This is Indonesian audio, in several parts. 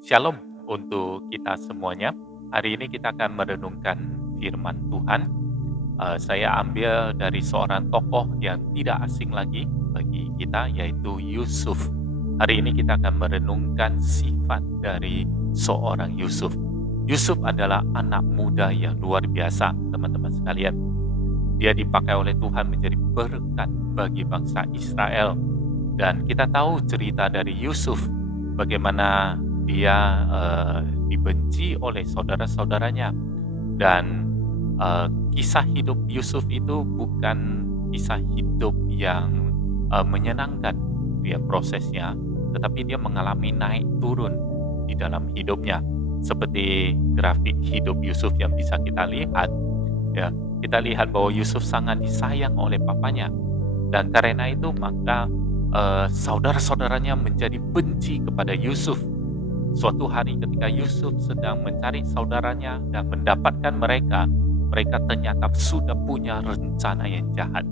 Shalom untuk kita semuanya. Hari ini kita akan merenungkan firman Tuhan. Saya ambil dari seorang tokoh yang tidak asing lagi bagi kita, yaitu Yusuf. Hari ini kita akan merenungkan sifat dari seorang Yusuf. Yusuf adalah anak muda yang luar biasa, teman-teman sekalian. Dia dipakai oleh Tuhan menjadi berkat bagi bangsa Israel. Dan kita tahu cerita dari Yusuf, bagaimana dia dibenci oleh saudara-saudaranya. Dan kisah hidup Yusuf itu bukan kisah hidup yang menyenangkan dia prosesnya, tetapi dia mengalami naik turun di dalam hidupnya. Seperti grafik hidup Yusuf yang bisa kita lihat, ya, kita lihat bahwa Yusuf sangat disayang oleh papanya, dan karena itu maka saudara-saudaranya menjadi benci kepada Yusuf. Suatu hari ketika Yusuf sedang mencari saudaranya dan mendapatkan mereka ternyata sudah punya rencana yang jahat.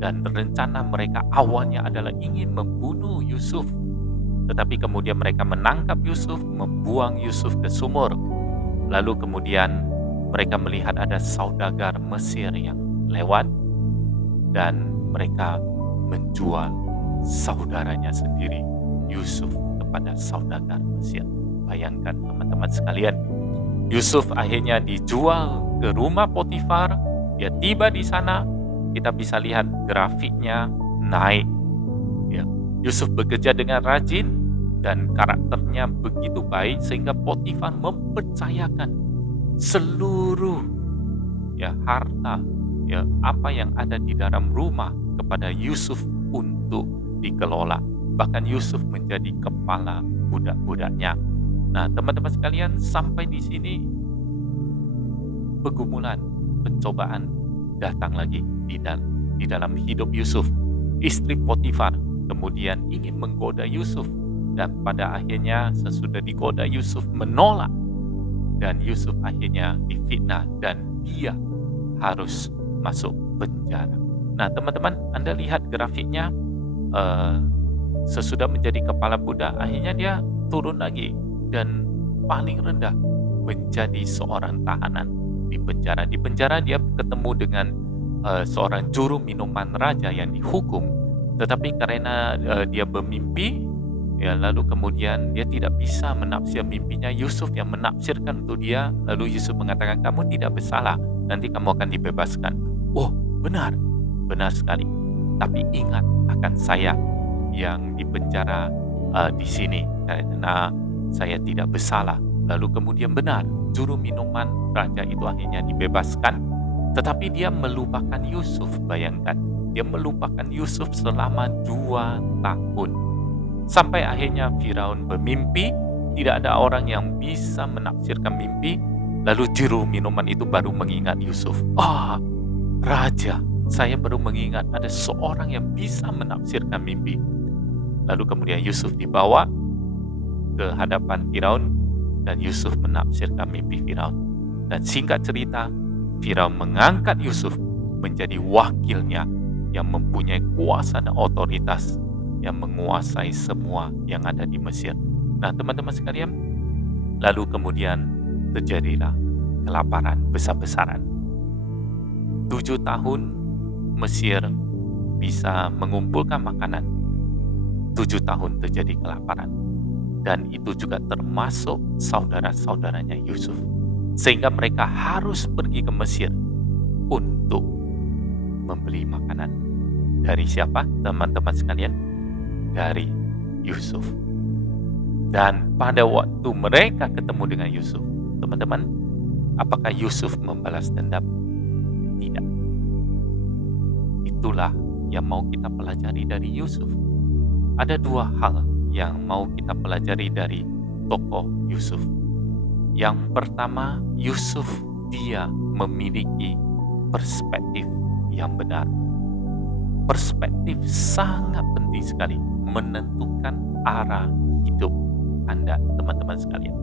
Dan rencana mereka awalnya adalah ingin membunuh Yusuf. Tetapi kemudian mereka menangkap Yusuf, membuang Yusuf ke sumur. Lalu kemudian mereka melihat ada saudagar Mesir yang lewat, dan mereka menjual saudaranya sendiri, Yusuf, kepada saudagar Mesir. Bayangkan teman-teman sekalian, Yusuf akhirnya dijual ke rumah Potifar. Dia tiba di sana, kita bisa lihat grafiknya naik. Ya, Yusuf bekerja dengan rajin dan karakternya begitu baik sehingga Potifar mempercayakan seluruh harta, apa yang ada di dalam rumah kepada Yusuf untuk dikelola. Bahkan Yusuf menjadi kepala budak-budaknya. Nah, teman-teman sekalian, sampai di sini pergumulan, pencobaan datang lagi di dalam hidup Yusuf. Istri Potifar kemudian ingin menggoda Yusuf, dan pada akhirnya sesudah digoda Yusuf menolak, dan Yusuf akhirnya difitnah dan dia harus masuk penjara. Nah, teman-teman, Anda lihat grafiknya, sesudah menjadi kepala budak, akhirnya dia turun lagi dan paling rendah menjadi seorang tahanan di penjara. Di penjara dia ketemu dengan seorang juru minuman raja yang dihukum, tetapi karena dia bermimpi, lalu kemudian dia tidak bisa menafsir mimpinya. Yusuf yang menafsirkan untuk dia. Lalu Yusuf mengatakan, kamu tidak bersalah, nanti kamu akan dibebaskan. Oh, benar sekali. Tapi ingat akan saya yang dipenjara di sini karena saya tidak bersalah. Lalu kemudian benar, juru minuman raja itu akhirnya dibebaskan, tetapi dia melupakan Yusuf. Bayangkan, dia melupakan Yusuf selama 2 tahun. Sampai akhirnya Firaun bermimpi, tidak ada orang yang bisa menafsirkan mimpi. Lalu juru minuman itu baru mengingat Yusuf. Raja, saya baru mengingat ada seorang yang bisa menafsirkan mimpi. Lalu kemudian Yusuf dibawa ke hadapan Firaun, dan Yusuf menafsirkan mimpi Firaun. Dan singkat cerita, Firaun mengangkat Yusuf menjadi wakilnya yang mempunyai kuasa dan otoritas yang menguasai semua yang ada di Mesir. Nah, teman-teman sekalian, lalu kemudian terjadilah kelaparan besar-besaran. 7 tahun Mesir bisa mengumpulkan makanan. 7 tahun terjadi kelaparan. Dan itu juga termasuk saudara-saudaranya Yusuf. Sehingga mereka harus pergi ke Mesir untuk membeli makanan. Dari siapa, teman-teman sekalian? Dari Yusuf. Dan pada waktu mereka ketemu dengan Yusuf, teman-teman, apakah Yusuf membalas dendam? Tidak. Itulah yang mau kita pelajari dari Yusuf. Ada 2 hal yang mau kita pelajari dari tokoh Yusuf. Yang pertama, Yusuf dia memiliki perspektif yang benar. Perspektif sangat penting sekali menentukan arah hidup Anda, teman-teman sekalian.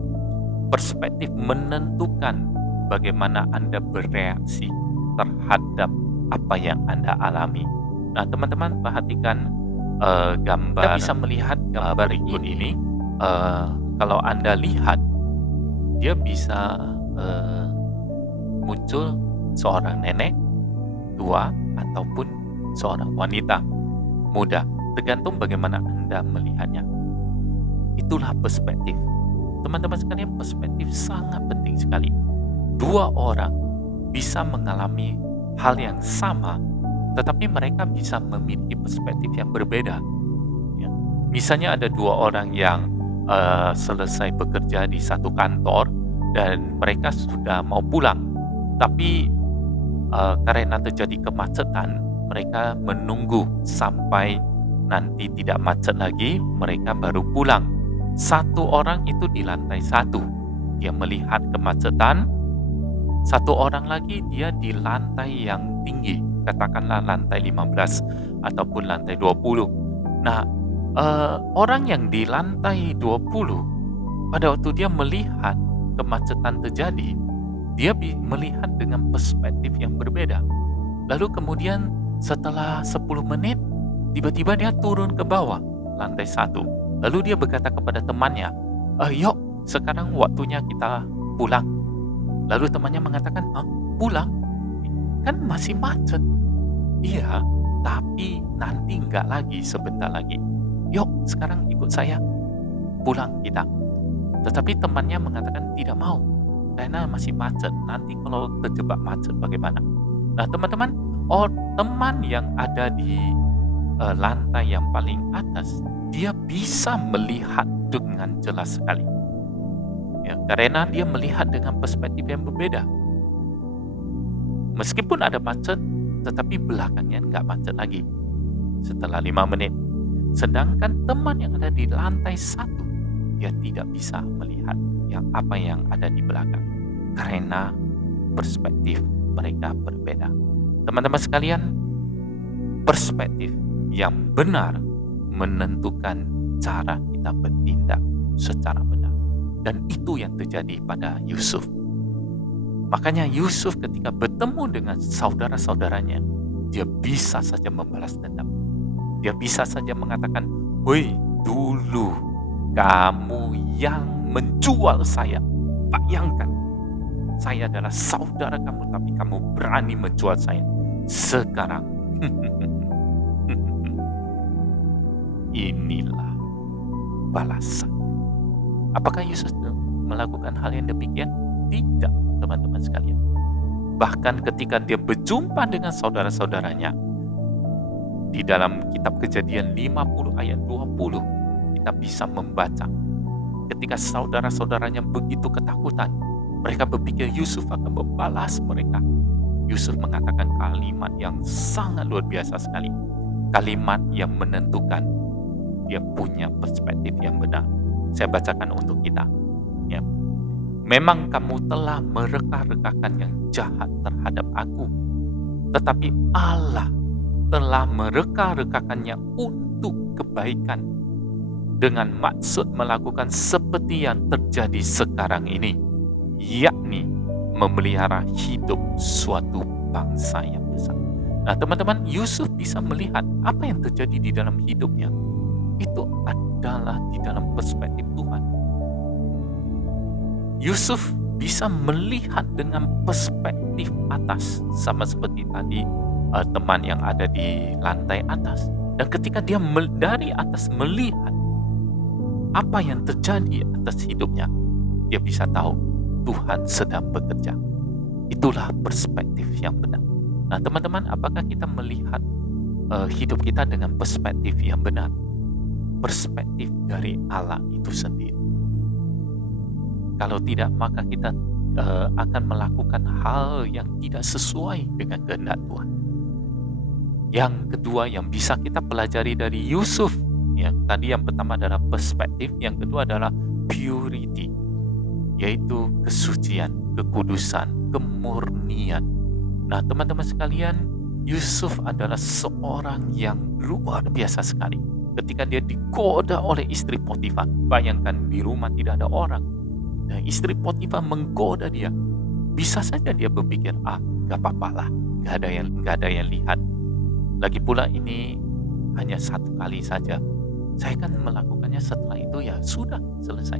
Perspektif menentukan bagaimana Anda bereaksi terhadap apa yang Anda alami. Nah, teman-teman perhatikan gambar. Kita bisa melihat gambar berikut ini. kalau Anda lihat, dia bisa muncul seorang nenek tua ataupun seorang wanita muda, tergantung bagaimana Anda melihatnya. Itulah perspektif. Teman-teman sekalian, perspektif sangat penting sekali. Dua orang bisa mengalami hal yang sama, tetapi mereka bisa memiliki perspektif yang berbeda. Ya. Misalnya ada dua orang yang selesai bekerja di satu kantor dan mereka sudah mau pulang, tapi karena terjadi kemacetan, mereka menunggu sampai nanti tidak macet lagi, mereka baru pulang. Satu orang itu di lantai 1, dia melihat kemacetan. Satu orang lagi dia di lantai yang tinggi, katakanlah lantai 15 ataupun lantai 20. Nah, orang yang di lantai 20, pada waktu dia melihat kemacetan terjadi, dia melihat dengan perspektif yang berbeda. Lalu kemudian setelah 10 menit, tiba-tiba dia turun ke bawah, lantai 1. Lalu dia berkata kepada temannya, yuk sekarang waktunya kita pulang. Lalu temannya mengatakan, pulang? Kan masih macet. Iya, tapi nanti enggak lagi, sebentar lagi. Yuk sekarang ikut saya, pulang kita. Tetapi temannya mengatakan tidak mau, karena masih macet. Nanti kalau terjebak macet bagaimana? Nah teman-teman, teman yang ada di lantai yang paling atas, dia bisa melihat dengan jelas sekali. Ya, karena dia melihat dengan perspektif yang berbeda. Meskipun ada macet, tetapi belakangnya nggak macet lagi setelah 5 menit. Sedangkan teman yang ada di lantai 1, dia tidak bisa melihat apa yang ada di belakang, karena perspektif mereka berbeda. Teman-teman sekalian, perspektif yang benar menentukan cara kita bertindak secara benar. Dan itu yang terjadi pada Yusuf. Makanya Yusuf ketika bertemu dengan saudara-saudaranya, dia bisa saja membalas dendam. Dia bisa saja mengatakan, "Woi, dulu kamu yang menjual saya. Bayangkan, saya adalah saudara kamu, tapi kamu berani menjual saya. Sekarang inilah balasan." Apakah Yusuf melakukan hal yang demikian? Tidak, teman-teman sekalian. Bahkan ketika dia berjumpa dengan saudara-saudaranya, di dalam kitab Kejadian 50 ayat 20, kita bisa membaca ketika saudara-saudaranya begitu ketakutan, mereka berpikir Yusuf akan membalas mereka. Yusuf mengatakan kalimat yang sangat luar biasa sekali. Kalimat yang menentukan dia punya perspektif yang benar. Saya bacakan untuk kita. Ya. Memang kamu telah mereka-rekakan yang jahat terhadap aku, tetapi Allah telah mereka-rekakannya untuk kebaikan, dengan maksud melakukan seperti yang terjadi sekarang ini, yakni memelihara hidup suatu bangsa yang besar. Nah teman-teman, Yusuf bisa melihat apa yang terjadi di dalam hidupnya. Itu adalah di dalam perspektif Tuhan. Yusuf bisa melihat dengan perspektif atas, sama seperti tadi teman yang ada di lantai atas. Dan ketika dia dari atas melihat apa yang terjadi atas hidupnya, dia bisa tahu Tuhan sedang bekerja. Itulah perspektif yang benar. Nah teman-teman, apakah kita melihat hidup kita dengan perspektif yang benar? Perspektif dari Allah itu sendiri. Kalau tidak, maka kita akan melakukan hal yang tidak sesuai dengan kehendak Tuhan. Yang kedua yang bisa kita pelajari dari Yusuf, ya, tadi yang pertama adalah perspektif, yang kedua adalah purity, yaitu kesucian, kekudusan, kemurnian. Nah teman-teman sekalian, Yusuf adalah seorang yang luar biasa sekali. Ketika dia digoda oleh istri Potifar, bayangkan di rumah tidak ada orang, dan istri Potifar menggoda dia. Bisa saja dia berpikir, gak apa-apa lah, gak ada yang lihat. Lagi pula ini hanya satu kali saja, saya kan melakukannya, setelah itu ya sudah selesai.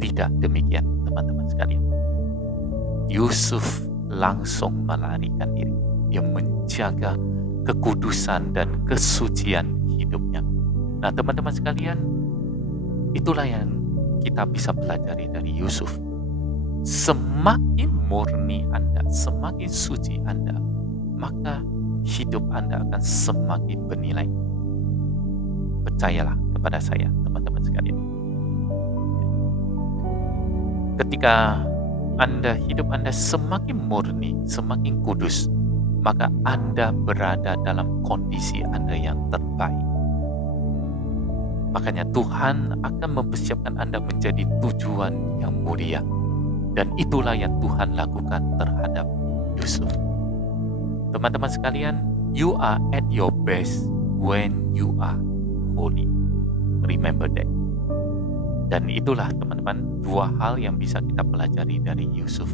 Tidak demikian, teman-teman sekalian. Yusuf langsung melarikan diri. Dia menjaga kekudusan dan kesucian hidupnya. Nah, teman-teman sekalian, itulah yang kita bisa pelajari dari Yusuf. Semakin murni Anda, semakin suci Anda, maka hidup Anda akan semakin bernilai. Percayalah kepada saya, teman-teman sekalian. Ketika hidup Anda semakin murni, semakin kudus, maka Anda berada dalam kondisi Anda yang terbaik. Makanya Tuhan akan mempersiapkan Anda menjadi tujuan yang mulia. Dan itulah yang Tuhan lakukan terhadap Yusuf. Teman-teman sekalian, you are at your best when you are holy. Remember that. Dan itulah teman-teman, dua hal yang bisa kita pelajari dari Yusuf.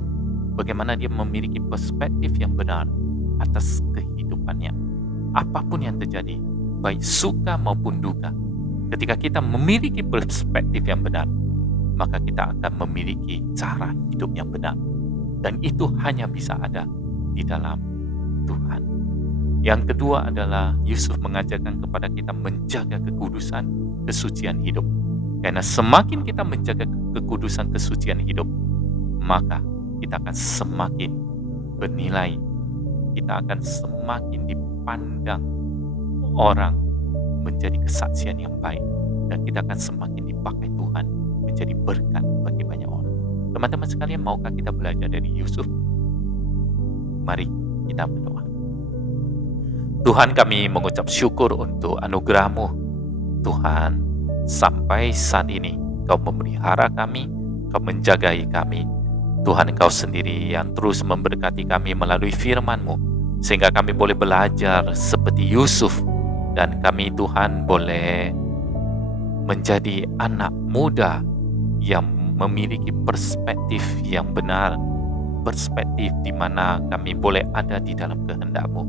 Bagaimana dia memiliki perspektif yang benar atas kehidupannya. Apapun yang terjadi, baik suka maupun duka, ketika kita memiliki perspektif yang benar, maka kita akan memiliki cara hidup yang benar. Dan itu hanya bisa ada di dalam Tuhan. Yang kedua adalah Yusuf mengajarkan kepada kita menjaga kekudusan, kesucian hidup. Karena semakin kita menjaga kekudusan, kesucian hidup, maka kita akan semakin bernilai. Kita akan semakin dipandang orang menjadi kesaksian yang baik. Dan kita akan semakin dipakai Tuhan menjadi berkat bagi banyak orang. Teman-teman sekalian, maukah kita belajar dari Yusuf? Mari kita berdoa. Tuhan, kami mengucap syukur untuk anugerah-Mu. Tuhan, sampai saat ini Kau memelihara kami, Kau menjagai kami. Tuhan, Engkau sendiri yang terus memberkati kami melalui firman-Mu, sehingga kami boleh belajar seperti Yusuf, dan kami Tuhan boleh menjadi anak muda yang memiliki perspektif yang benar, perspektif di mana kami boleh ada di dalam kehendak-Mu.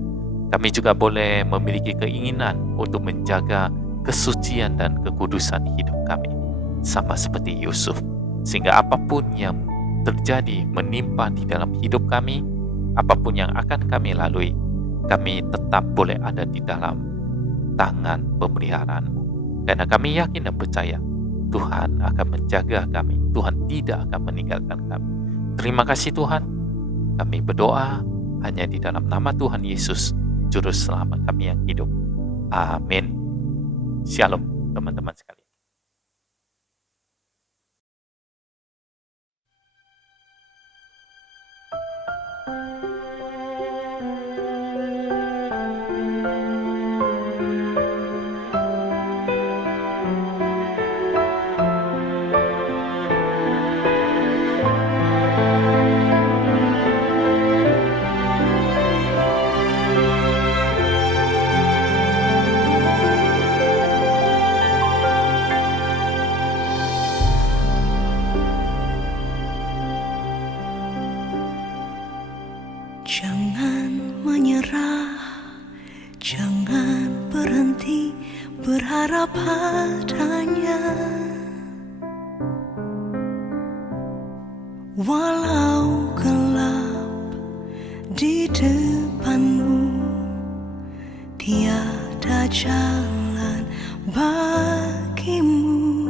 Kami juga boleh memiliki keinginan untuk menjaga kesucian dan kekudusan hidup kami, sama seperti Yusuf, sehingga apapun yang terjadi menimpa di dalam hidup kami, apapun yang akan kami lalui, kami tetap boleh ada di dalam tangan pemeliharaan-Mu. Karena kami yakin dan percaya Tuhan akan menjaga kami, Tuhan tidak akan meninggalkan kami. Terima kasih Tuhan. Kami berdoa hanya di dalam nama Tuhan Yesus, Juru Selamat kami yang hidup. Amin. Shalom teman-teman sekalian. Jangan menyerah, jangan berhenti berharap padanya. Walau gelap di depanmu, tiada jalan bagimu.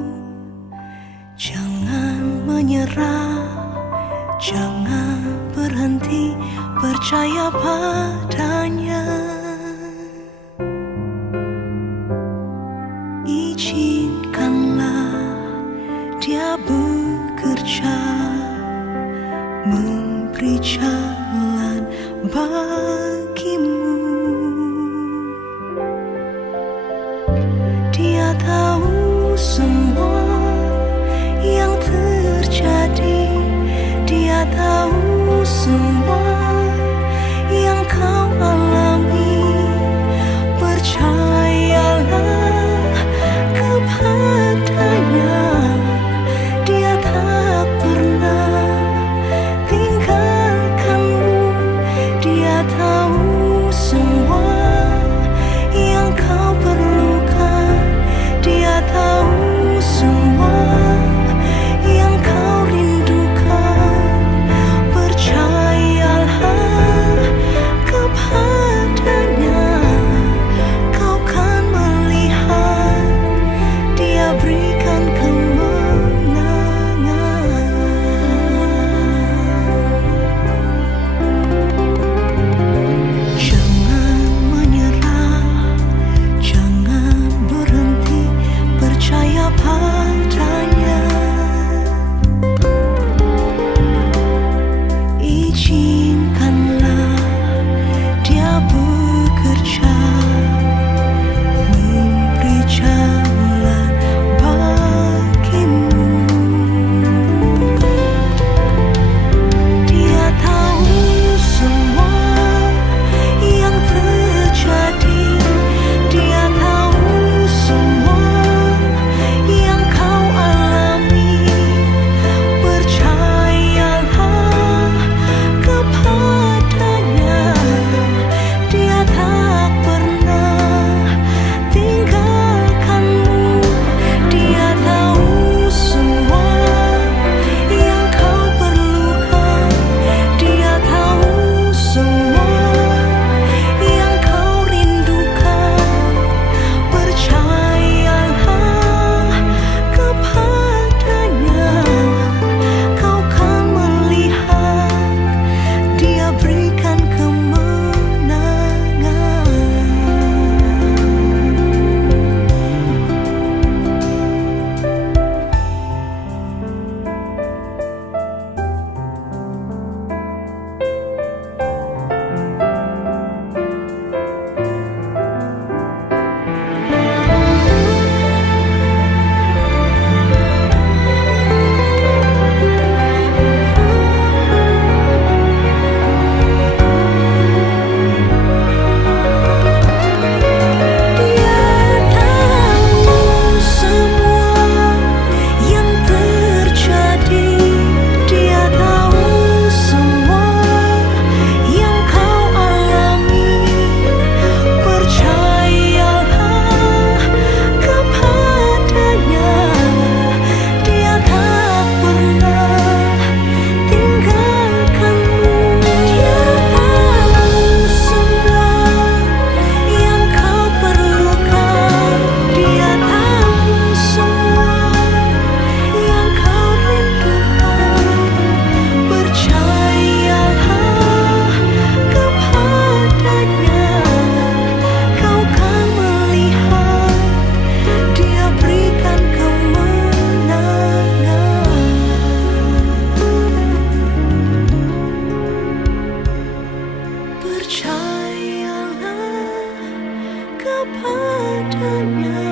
Jangan menyerah, jangan berhenti percaya padanya. Izinkanlah Dia bekerja, memberi jalan bagimu. Dia tahu semua yang terjadi, Dia tahu semua yang kau alami. Percayalah kepadanya, Dia tak pernah tinggalkanmu. Dia tahu semua yang kau perlukan, Dia tahu semua yang kau adanya.